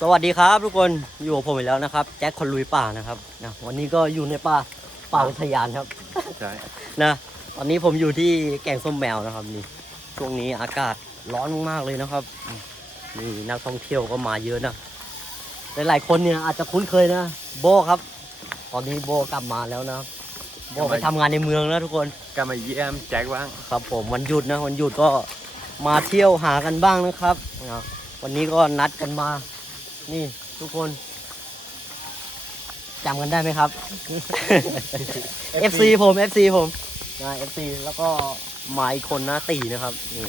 สวัสดีครับทุกคนอยู่กับผมอีกแล้วนะครับ แจ็คคนลุยป่านะครับนะวันนี้ก็อยู่ในป่าป่าอุทยานครับใช่นะตอนนี้ผมอยู่ที่แก่งส้มแมวนะครับนี่ช่วงนี้อากาศร้อนมากๆเลยนะครับนี่นักท่องเที่ยวก็มาเยอะนะหลายๆคนเนี่ยอาจจะคุ้นเคยนะ โบครับ ตอนนี้โบกลับมาแล้วนะโบไปทำงานในเมืองแล้วทุกคนก็มาเยี่ยมแจ็คบ้างครับ ผมวันหยุดนะวันหยุดก็มาเที่ยวหากันบ้างนะครับนะวันนี้ก็นัดกันมา นี่ทุกคนจำกันได้ไหมครับ FC ผม FC ผมนะ FC แล้วก็มาอีกคนนะตีนะครับนี่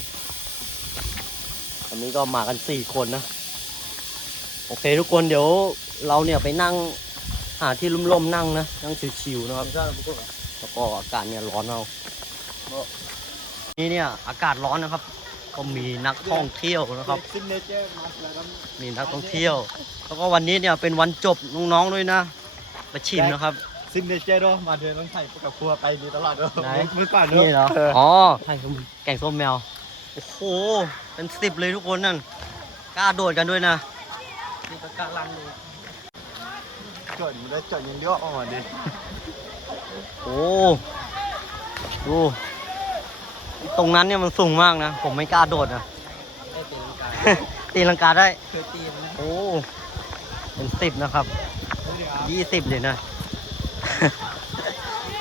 วันนี้ก็มากันสี่คนนะ โอเคทุกคนเดี๋ยวเราเนี่ยไปนั่งหาที่ร่มๆนั่งนะนั่งชิวๆนะครับแล้วก็อากาศเนี่ยร้อนเอานี่เนี่ยอากาศร้อนนะครับ ก็มีนักท่องเที่ยวนะครับซิกเนเจอร์มาแล้วมีนักท่องเที่ยว แล้วก็วันนี้เนี่ยเป็นวันจบน้องๆด้วยนะมาชิมนะครับซิกเนเจอร์ด้วยมาเดินต้องไทยกับครัวไปดีตลอดเลยไหนมือก่อนเนนี่เหรออะอ๋อใช่ครับแกงส้มแมวโอ้โหเป็นสิบเลยทุกคนนั่นกล้าโดดกันด้วยนะนี่ก็กล้าลังเลยจดมันได้จดยังเดียวออกมาดิโอ้ดู ตรงนั้นเนี่ยมันสูงมากนะ ผมไม่กล้าโดดนะ ตีลังกาได้เคยตีนนะโอ้เป็นสิบนะครับยี่สิบเลยนะ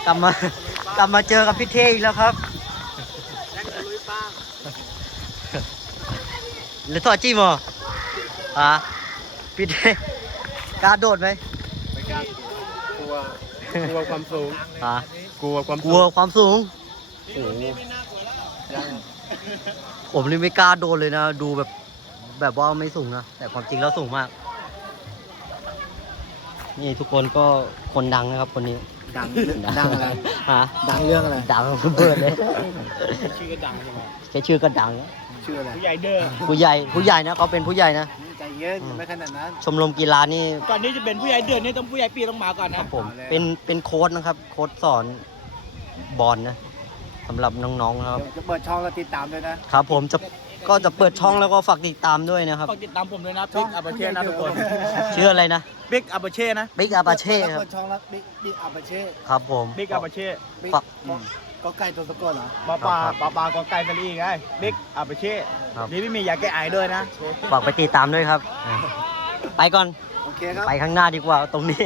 กลับมากลับมาเจอกับพี่เทอีกแล้วครับหรือทอดจิ้มเหรออะพี่เทกล้าโดดไหมไม่กล้ากลัวกลัวความสูงอะกลัวความกลัวความสูงโอ้โหยัง ผมนี่ไม่กล้าโดดเลยนะ ดูแบบแบบว่าไม่สูงนะ แต่ความจริงแล้วสูงมาก นี่ทุกคนก็คนดังนะครับ คนนี้ ดังดังอะไรฮะดังเรื่องอะไร ดังเบิดเลย ชื่อก็ดังใช่ไหมแค่ชื่อก็ดังแล้วชื่ออะไรผู้ใหญ่เด้อผู้ใหญ่ผู้ใหญ่นะเขาเป็นผู้ใหญ่นะใจเย็นไม่ขนาดนั้น ชมรมกีฬานี่ก่อนที่จะเป็นผู้ใหญ่เดือนนี่ต้องผู้ใหญ่ปีต้องมาก่อนคนะรับผมเอาแล้วเป็นเป็นโค้ดนะครับ โค้ดสอนบอลนะ สำหรับน้องๆนะครับ เดี๋ยวจะเปิดช่องแล้วติดตามด้วยนะครับ ผมจะก็จะเปิดช่องแล้วก็ฝากติดตามด้วยนะครับ ฝากติดตามผมด้วยนะบิ๊กอาบาเช่นะทุกคนชื่ออะไรนะบิ๊กอาบาเช่นะบิ๊กอาปาเช่ครับเปิดช่องแล้วบิ๊กบิ๊กอัปเช่ครับผมบิ๊กอาบาเช่บิ๊กฝาก ก็ไก่ตัวสะกดเหรอปาปาปาปากอไก่สลีไงบิ๊กอาบาเช่ครับ นี่ไม่มียาแก้ไอด้วยนะ ฝากไปติดตามด้วยครับไปก่อนโอเคครับ ไปข้างหน้าดีกว่าตรงนี้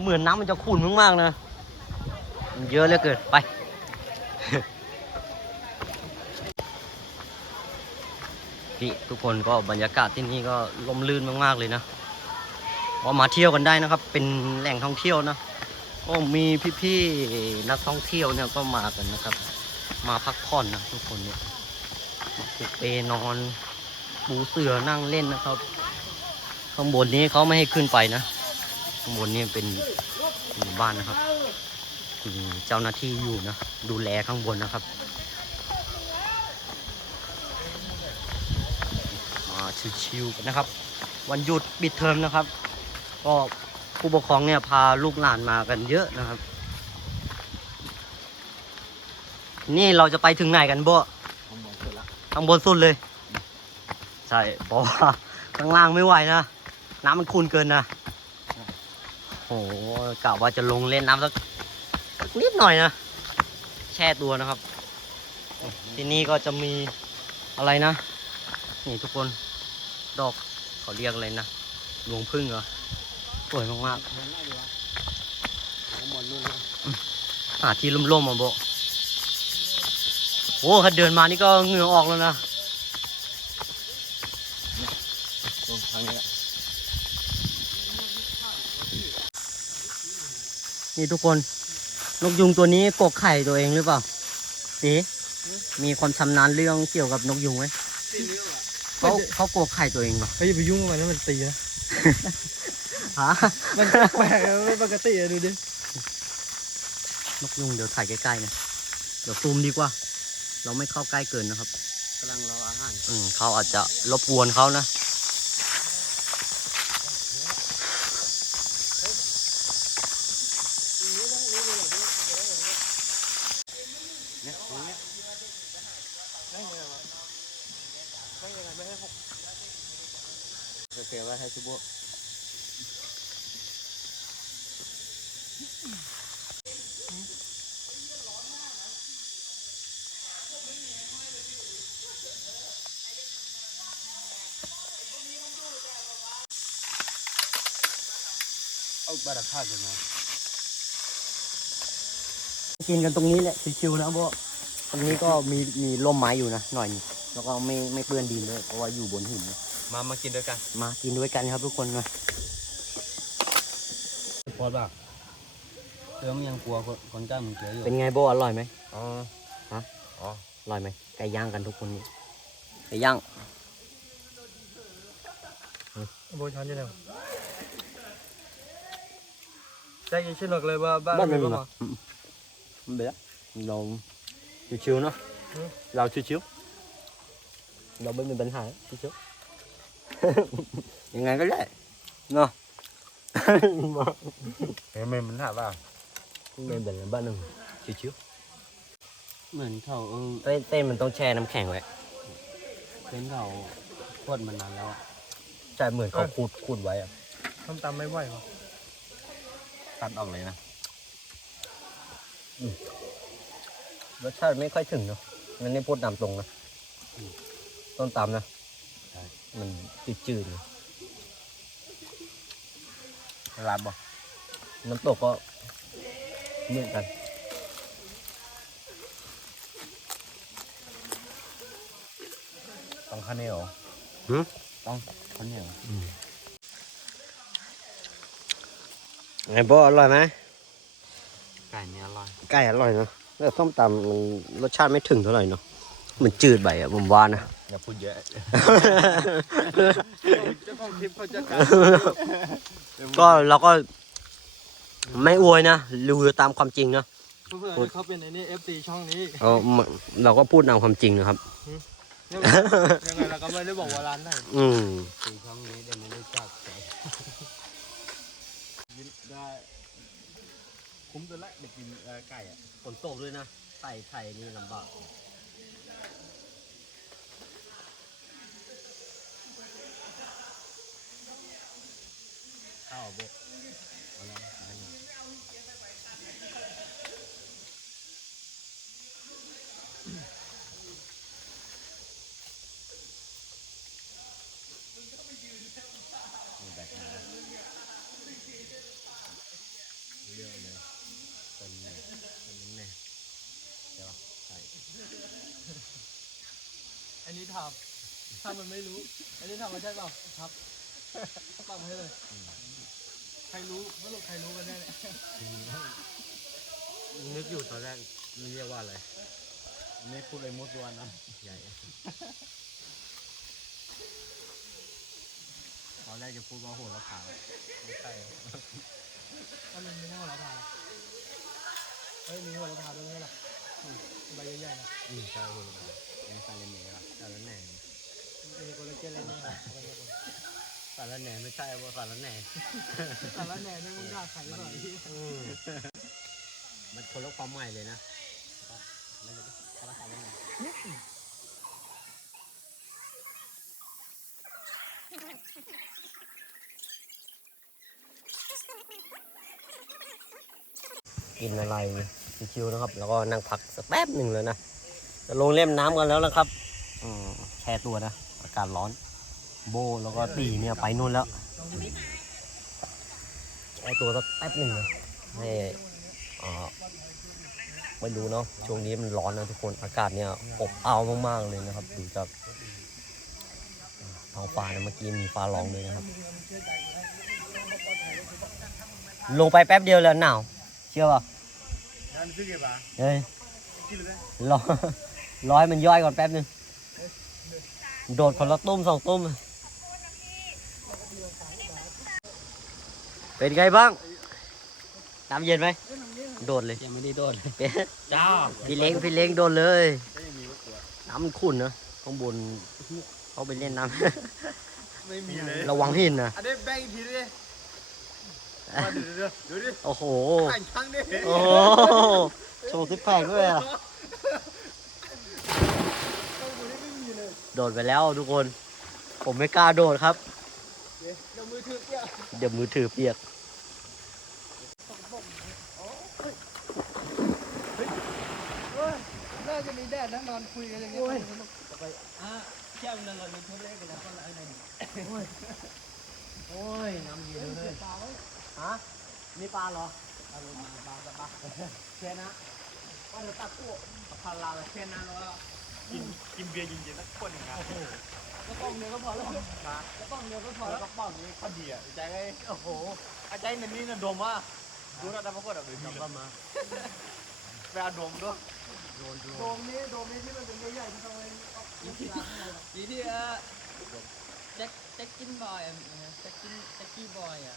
เหมือนน้ำมันจะขุ่นมากๆนะมันเยอะเหลือเกินไป พี่ทุกคนก็บรรยากาศที่นี่ก็ลมลื่นมากๆเลยนะว่ามาเที่ยวกันได้นะครับ เป็นแหล่งท่องเที่ยวนะก็มีพี่ๆนักท่องเที่ยวเนี่ยก็มากันนะครับ มาพักผ่อนนะทุกคนเนี่ยมาผูเปนอนปูเสือนั่งเล่นนะครับ ข้างบนนี้เขาไม่ให้ขึ้นไปนะข้างบนนี้เป็นหมู่บ้านนะครับ มีเจ้าหน้าที่อยู่นะ ดูแลข้างบนนะครับ มาชิวๆกันนะครับ วันหยุดปิดเทอมนะครับ ก็ผู้ปกครองเนี่ยพาลูกหลานมากันเยอะนะครับ นี่เราจะไปถึงไหนกันบ่ข้างบนสุดเลย ใช่เพราะว่าข้างล่างไม่ไหวนะ น้ำมันขุ่นเกินนะโอ้โหกะว่าจะลงเล่นน้ำสักสัก นิดหน่อยนะ แช่ตัวนะครับ ที่นี่ก็จะมีอะไรนะ นี่ทุกคนดอกเขาเรียกอะไรนะหลวงพึ่งเหรอสวยมากๆหาที่ร่มๆมาโบโอ้ถ้าเดินมานี่ก็เหงื่อออกแล้วนะทางนี้นี่ทุกคน นกยุงตัวนี้กกไข่ตัวเองหรือเปล่าตีมีความชำนาญเรื่องเกี่ยวกับนกยุงไหมเขาเขากกไข่ตัวเองเหรอเฮ้ยอย่าไปยุ่งกับมันนะมันตีนะฮะมันแปลกนะไม่ปกติอะดูดินกยุงเดี๋ยวถ่ายใกล้ๆนะเดี๋ยวซูมดีกว่า เราไม่เข้าใกล้เกินนะครับกำลังรออาหารอืมเขาอาจจะรบกวนเขานะ เนี่ยตรงเนี้ย โอเคว่าให้ชิโบ เอา บาราคากันนะกินกันตรงนี้แหละชิวๆนะเพราะตรงนี้ก็มีมีร่มไม้อยู่นะหน่อยนึงแล้วก็ไม่ไม่เปื้อนดินด้วยเพราะว่าอยู่บนหินนะมามากินด้วยกัน มากินด้วยกันครับทุกคนมาพอดป่ะเติมยังกลัวคนคนจ้างมึงเจออยู่เป็นไงโบอร่อยไหมอ๋อฮะอ๋ออร่อยไหมไก่ย่างกันทุกคนนี่ไก่ย่างโบชันจะเนี่ยใจเย็นชินหรอกเลยว่าบ้านบ้านมีมันปะเหรออืมมันเบื่อเราชิว ๆเนาะเราชิวๆเราไม่มีปัญหาชิวๆยังไงก็ได้เนาะเฮ้ยมันถามว่าไม่เป็นไรบ้านหนึ่งชิวเหมือนเขาเออๆเต้นเต้นมันต้องแช่น้ำแข็งไว้เป็นเขาโคตรมานานแล้วอะใช่เหมือนเขาขูดขูดไว้อะทำตามไม่ไหวหรอ ตัดออกเลยนะรสชาติไม่ค่อยถึงเนาะงั้นนี่พูดตามตรงนะต้นตามนะมันจืดจืดๆอยู่รับบ่น้ำตกก็เหมือนกันต้องข้าวเหนียวหืมต้องข้าวเหนียว ไงโบอร่อยไหมไก่เนี่ยอร่อยไก่อร่อยเนาะแล้วส้มตำมันรสชาติไม่ถึงเท่าไหร่เนาะมันจืดไปอะผมว่านะ อย่าพูดเยอะเจ้าของคลิปเขาจะการก็เราก็ไม่อวยนะรีวิวตามความจริงนะเพื่อนๆเขาเป็นไอ้นี่ FC ช่องนี้เราเราก็พูดตามความจริงนะครับยังไงยังไงเราก็ไม่ได้บอกว่าร้านไหนอืมสีช่องนี้เดี๋ยวไม่ได้จับใจได้คุ้มตัวละเด็กกินไก่อะฝนตกด้วยนะใส่ไข่นี่ลำบาก ข้าวโบอะไรแบบนี้เรื่องเลยคนเนี่ยคนนี้เนี่ยเดี๋ยวใส่ อันนี้ ถามถ้ามันไม่รู้อันนี้ถามว่าใช่เปล่าครับตอบมาให้เลย ใครรู้ไม่รู้ใครรู้กันแน่เนี่ยนึกอยู่ตอนแรกมันเรียกว่าอะไรไม่พูดเลยมุดตัวนะใหญ่ตอนแรกจะพูดว่าโหระพาไม่ใช่ถ้ามันไม่ใช่หัวละพาเฮ้ยมีหัวละพาด้วยไหมล่ะอืม ใบใหญ่ๆนะอืมใช่โหระพาเป็นซาเลเน่ละซาเลเน่มีคนละเจนเลยนี่นะคนละคนซาเลเน่ไม่ใช่ว่าซาเลเน่แต่ละแหน่ไม่ต้องด่าใครหน่อยมันคนละความใหมายเลยนะไม่รู้คนละซาเลเน่กินอะไร ชิวๆนะครับ แล้วก็นั่งพักสักแป๊บหนึ่งเลยนะ จะลงเล่มน้ำกันแล้วนะครับอืแช่ตัวนะ อากาศร้อน โบแล้วก็ตีเนี่ยไปนู่นแล้วแช่ตัวสักแป๊บหนึ่งนะให้อ่ไม่รู้เนาะ ช่วงนี้มันร้อนนะทุกคน อากาศเนี่ยอบอ้าวมากๆเลยนะครับ ดูจากท้องฟ้านะเมื่อกี้มีฟ้าร้องเลยนะครับ ลงไปแป๊บเดียวแล้วหนาว เชื่อป่ะ เฮ้ยรอรอให้มันย่อยก่อนแป๊บนึง โดดคนละตุ้มสองตุ้ม เป็นไงบ้าง น้ำเย็นไหม โดดเลย ยังไม่ได้โดนเป็นจ้าพี่เล้งพี่เล้งโดดเลย น้ำมันขุ่นนะข้างบนเขาไปเล่นน้ไม่มีเลยำระวังหินนะอันนี้แบ่งอีกทีดิมา ดูดูดูดิโอ้โหอ่านครั้งดิโอ้โหโชว์ซิปแพคด้วยอะโดดไปแล้วทุกคน ผมไม่กล้าโดดครับ เดี๋ยวมือถือเปียกเดี๋ยวมือถือเปียกเฮ้ยน่าจะมีแดดนะนอนคุยกันอย่างเงี้ยไปอะแค่มันเราเล่นทุบเล่นกันแล้วก็อะไรนี่โอ้ยน้ำเย็นเลย ฮะนี่ปลาเหรอเอาลงมาบางบางแค่นะว่าเดี๋ยวตัดตัวพาราแล้วแค่นั้นแล้วกินกินเบียร์เย็นๆสักคนหนึ่งนะกระป๋องเดียวก็พอแล้วกระป๋องเดียวก็พอแล้แล้ววก็ป้องนี้ข้อดีอะใจไอ้โอ้โหอาจารย์ในนี้นะดมว่าดูนะแต่พวกคนแบบนี้ก็มาไปเอาดมด้วยโดมนี้โดมนี้ที่มันเป็นใหญ่ๆที่ทำไมเอากีฬาข้างในปีที่เออแจ็คแจ็คกินบอยอะแจ็คกินแจ็คกี้บอยอะ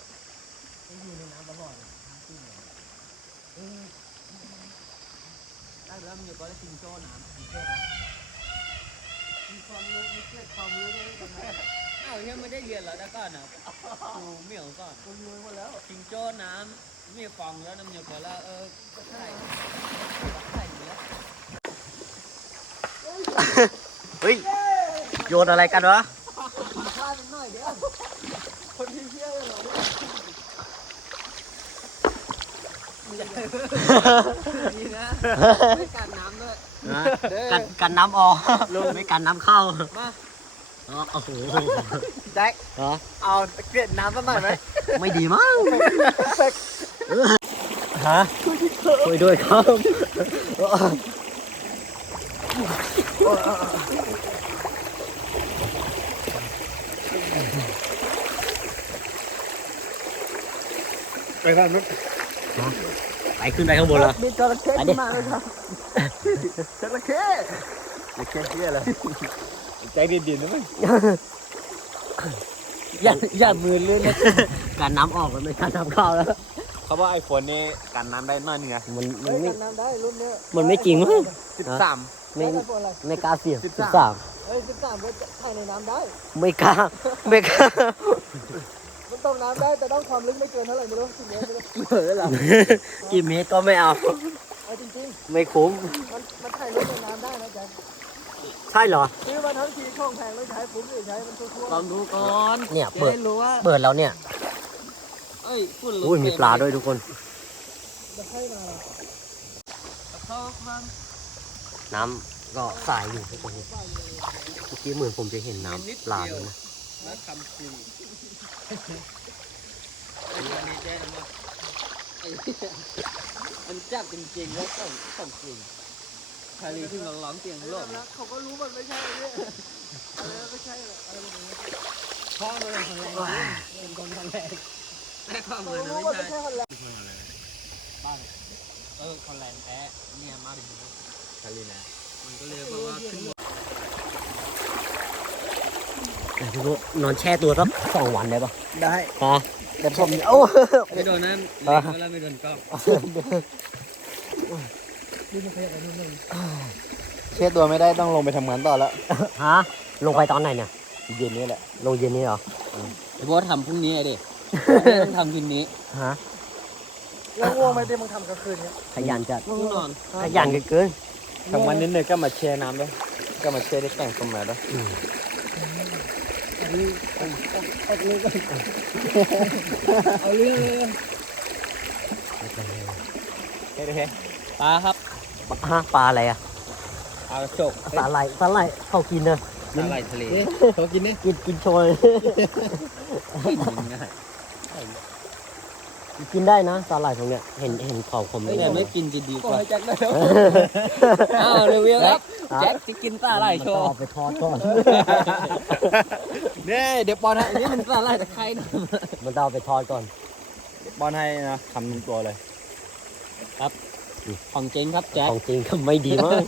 มาโดรวินองเออพวกกิ่งไม้เยอะเลยเจอเฉยๆอุ้ยเหลาแล้วอะต้องอยู่ในน้ำตลอดเลยน้ำตื้นเลยเออได้แล้วมันอยู่ก็ได้กินโจ้น้ำกินเทศนะมีความรู้มีเกล็ดความรู้ด้วยกันไหมอ้าวยังไม่ได้เรียนเหรอแต่ก่อนนะครูเหมียวก่อนคนรวยหมดแล้วกินโจ้น้ำมีฟองแล้วน้ำเหนียวก็แล้วเออก็ไข่ก็ไข่อยู่แล้วเฮ้ยโยนอะไรกันวะ พลาดนิดหน่อยเดียวคนที่เชื่อเลยเหรอเนี่ย ดีนะไม่กัดน้ำด้วยกันกันน้ำออกไม่กันน้ำเข้ามาอ๋อโอ้โหแจ็คเหรอเอาเกล็ดน้ำสักหน่อยไหมไม่ดีมั้งฮะคุยด้วยครับไปทางนู้น ไปขึ้นไปข้างบนแล้วมีจระเข้ไปดิขึ้นมาเลยครับจระเข้จระเข้เหี้ยอะไรใจดีๆนะมั้ยอย่าอย่ามือลื่นนะการน้ำออกมันไม่การน้ำเข้าแล้ว เขาว่าไอโฟนนี่กันน้ำได้น้อยนึงไงมันมัเฮ้นยไม่กันน้ำได้รุ่นเนี้ยมันไม่จริงมั้งสิบสามไม่แล้วแต่คนอะไรไม่กล้าเสี่ยงสิสิบบสามสามเฮ้ยสิบสามก็ถ่ายในน้ำได้ ไม่กล้าไม่กล้ามัน ตกน้ำได้แต่ต้องความลึกไม่เกินเท่าไหร่ไม่รู้สิบเมตรไม่รู้เผลอเหรอกี่เมตรก็ไม่เอา เอาจริงไม่คุ้ม ๆมันมันถ่ายรูปในน้ำได้นะแจ๊คใช่เหรอซื้อมาทั้งทีช่องแพงแล้วใช้คุ้มหรือใช้มันทั่วลองดูก่อนเนี่ยจะเปิดได้รู้ว่าเปิดแล้วเนี่ยเอ้ยพูดอุ้ยมีปลาด้วยทุกคน ๆจะให้มา เข้าความน้ำก็ใสอยู่ทุกคนเมื่อกี้เหมือนผมจะเห็นน้ำปลาเลยนะแล้วคำคุยอันนี้แจ้ง มาไอ้เหี้ยมันจับจริงๆแล้วต้องต้องจริงคารีที่มันร้องเตียงโลกแล้วเขาก็รู้มันไม่ใช่เนี่ยอะไรไม่ใช่อะไรแบบนี้พ่อมันเป็นคนแรงเป็นคนแรงแม่พ่อเขามันรู้ไม่ว่าไม่ใช่คนแรกบ้านเออคนแรงแท้เนี่ยมาถึงคารีนะมันก็เลยบอกว่าขึ้น พี่โก้นอนแช่ตัวสักสองวันได้ปะได้ฮะเดี๋ยวผมโอ้ไม่โดนนั่นอะแล้วไม่โดนกล้องเช็ดตัวไม่ได้ต้องลงไปทำงานต่อแล้วฮะลงไปตอนไหนเนี่ยเย็นนี้แหละลงเย็นนี้เหรอไอ้โบททำพรุ่งนี้ไอ้เด็กต้องทำคืนนี้ฮะแล้วง่วงไหมที่มึงทำกลางคืนเนี้ยขยันจัดง่วงนอนขยันเกินทำวันนิดหนึ่งก็มาแช่น้ำด้วยก็มาแช่ได้แข่งสมัยด้วย ๆอืมเอาเรื่องเลยเฮ้ยเฮ้ยปลาครับฮะปลาอะไรอะปลาโจกสาไหร่ายสาหร่ายเขากินเนอะปลาไหลทะเลเขากินเนี่ยกินกินโชยกินง่ายกินได้นะสาหร่ายตรงเนี้ยเห็นเห็นเขาผมแต่ไม่กินจะดีกว่ายแจ็คได้แล้วอ้าวเร็วๆครับแจ็คจะกินปลาไหลโชมันว์ไปทอดก่อน เนี่ยเดี๋ยวปอนให้อันนี้มันปลาไหลตะไคร้นะมันต้องเอาไปทอดก่อนปอนให้นะทำหนึ่งตัวเลยของจริงครับแจ็คของจริงก็ไม่ดีมาก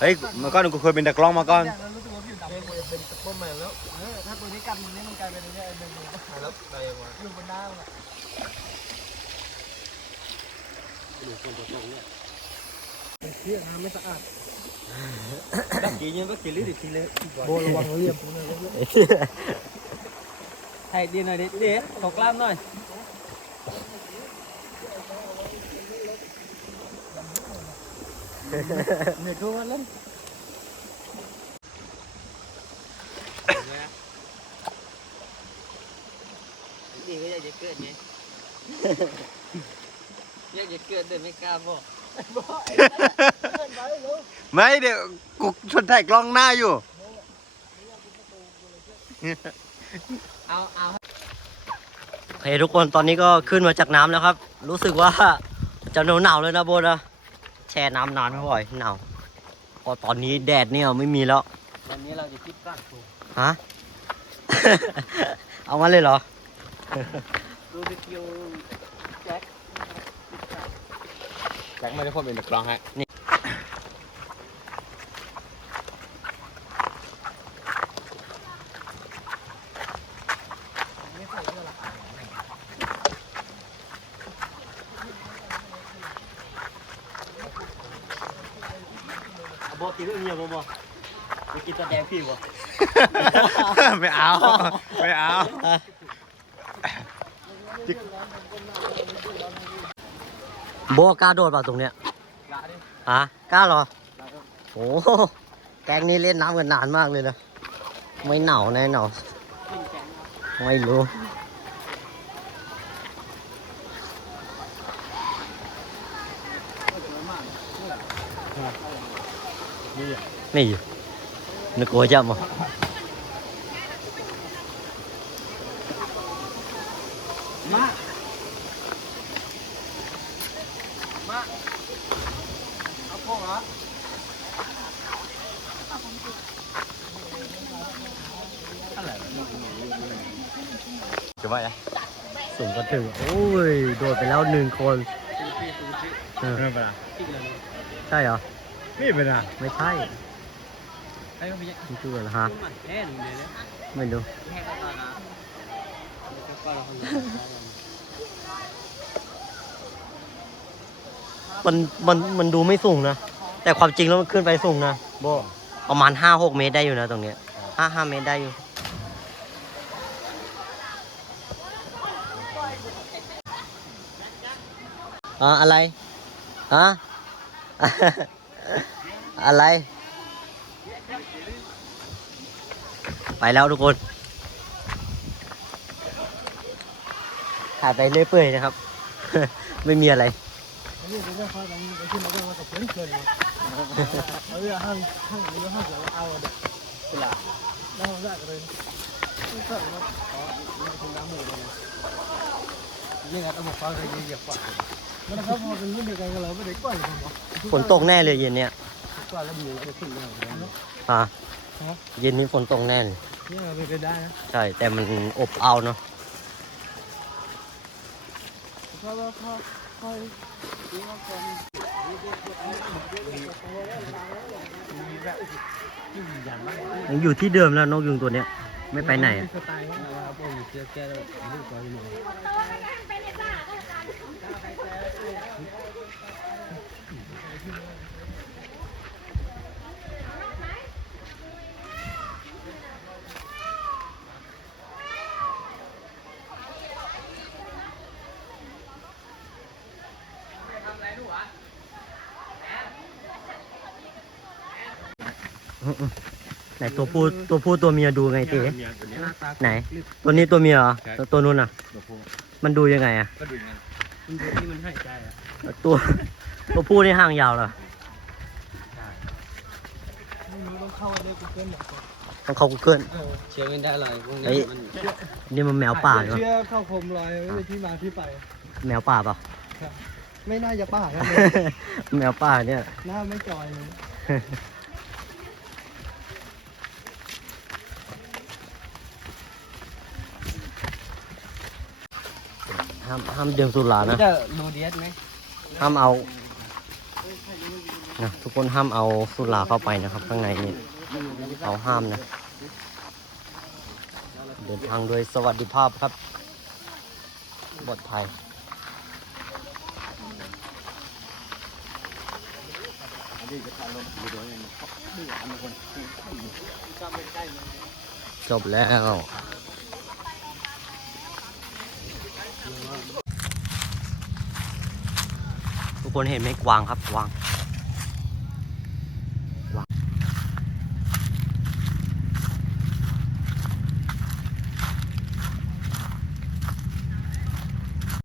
เฮ้ยเมื่อก่อนกูเคยเป็นตะกล้องมาก่อนอย่างนั้นรู้สึกว่าผิวดำเป็นซุปเปอร์แมนแล้วเออถ้าตัวนี้กัดมันนี่มันกลายเป็นเนี่ยหนึ่งหนึ่งหายแล้วได้ยังไงอยู่บนหน้ามันอะมันเครียดนะไม่สะอาดกีเนี่ยก็กินลิ้นดิทีเลยโบระวังเรียบนะให้ดีหน่อยดิดิตกกล้ามหน่อยเหนื่อยทุกวันแล้วดี ก็อยากจะเกิดไงอยากจะเกิดแต่ไม่กล้าบอก ไม่เดี๋ยวกูชนถ่ายกล้องหน้าอยู่ เอาเอาโอเคทุกคนตอนนี้ก็ขึ้นมาจากน้ำแล้วครับ รู้สึกว่าจะหนาวหนาวๆเลยนะโบนะแช่น้ำนานไม่บ่อยหนาวพอตอนนี้แดดเนี่ยไม่มีแล้ววันนี้เราจะคิดตั้งถูกฮะ เอามาเลยเหรอ ดูสกิลแจ็ค แจ็คไม่ได้พ่นเป็นตะกร้องฮะนี่อกกินเรื่องเงียบบ่บอกไปกินตะแดงพี่บ่ ไม่เอา ไม่เอา โบ กล้าโดดเปล่าตรงเนี้ยฮะกล้าเหรอโอ้โหแก๊งนี้เล่นน้ำกันนานมากเลยนะ ไม่หนาวแน่หนาวไม่รู้นี่นึกว่าจะมามาเอาพวกเหรอ จะว่าไง สูงก็ ถึง โอ้ย โดดไปแล้วหนึ่งคนเออไม่เป็นไรใช่เหรอ ไม่เป็นไรไม่ใช่ไอ้ก็ไม่ใช่มันคืออะไรฮะแค่หนึ่งเลยนะไม่รู้แค่ก็ตานะก็เราคนเดียวมันมันมันดูไม่สูงนะ แต่ความจริงแล้วมันขึ้นไปสูงนะโบประมาณห้าหกเมตรได้อยู่นะตรงเนี้ยห้าห้าเมตรได้อยู่ อ่าอะไรฮะอะไร ไปแล้วทุกคนถ่ายไปเรื่อยเปื่อยนะครับ ไม่มีอะไรอันนี้เป็นเรื่องข้อนั้นไปขึ้นมาเรื่องว่ากับเพื่อนเพื่อนเนาะเอาเรื่องห้างห้างเรื่องห้างเสือเอาเด็กกุหลาบแล้วเราได้กันเลยนี่ก็มาขอมาถึงน้ำหมูเลยนี่ไงต้องบอกเขาเลยเหยียบกว่า ฝนตกแน่เลยเย็นเนี้ยก่อนแล้วมีจะขึ้นเรื่องนี้อะเย็นนี้ฝนตกแน่เลยเนี่ยเป็นไปได้นะใช่ แต่มันอบอ้าวเนาะอคอยดูว่าคนยังอยู่ที่เดิมแล้วนกยุงตัวเนี้ย ไม่ไปไหนอะ ไตล์ว่าพวกเสื้อแก้วลูกก่อนหนูไหนตัวผู้ตัวผู้ตัวเมียดูไงเจ๊เมียตัวเนี้ย ไหน ตัวนี้ตัวเมียเหรอใช่ ตัวตัวนู้นอะ ตัวผู้มันดูยังไงอะ ก็ดูงั้นมันดูที่มันหายใจอะตัว ตัวผู้นี่ห่างยาวเหรอไม่รู้ต้องเข้าในกูเกิลหรอกต้องเขากูเกิลเชื่อไม่ได้เลยพวกเฮ้นี้ยมันนี่มันแมวป่าเหรอเชื่อเข้าคมลอยไม่มีที่มาที่ไป แมวป่าเปล่า ไม่น่าจะป่าครับ แมวป่าเนี่ย หน้าไม่จอยเลย ห้ามห้ามดื่มสุรานะจะดูเดียสไหมห้ามเอานะทุกคนห้ามเอาสุราเข้าไปนะครับ ข้างในนี่เขาห้ามนะ เดินทางโดยสวัสดิภาพครับปลอดภัยอันนี้จะทำลมดูด้วยเนี่ยนี่อันนี้คนจบแล้ว ทุกคนเห็นไหมกวางครับกวาง